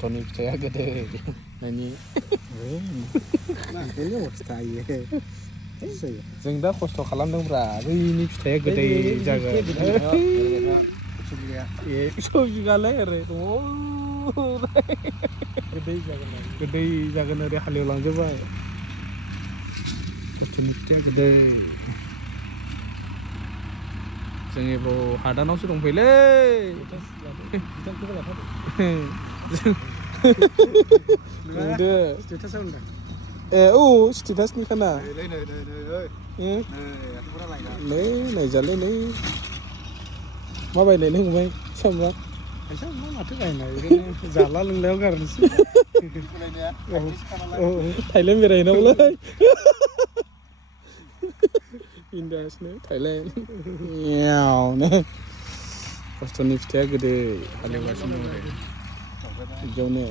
खस्थ'नि फिथाइया गोदै नायनि बेनि अबस्था इयो जों दा खस्थ' खालामदोंब्रा बैनि फिथाइया गोदै जागोन सबजिगालाय ओरै गोदै जागोन ओरै हालेवलांजोबबाय खस्थ'नि फिथाइया गोदै जोंनि बर' हादानावसो दंफैयोलै नुदो ए औ स्टेटासनिखाना नै नायजालै नै मा बायनाय नों फंबाय सामब्राम माथो बायनाय ओरैनो जाला लोंलायाव गारनोसै थाइलेण्ड बेरायहैनांगौलै इन्डासनो थाइलेण्ड खस्थ'नि फिथाइया गोदै हालेवगासिनो दं आरो बिदियावनो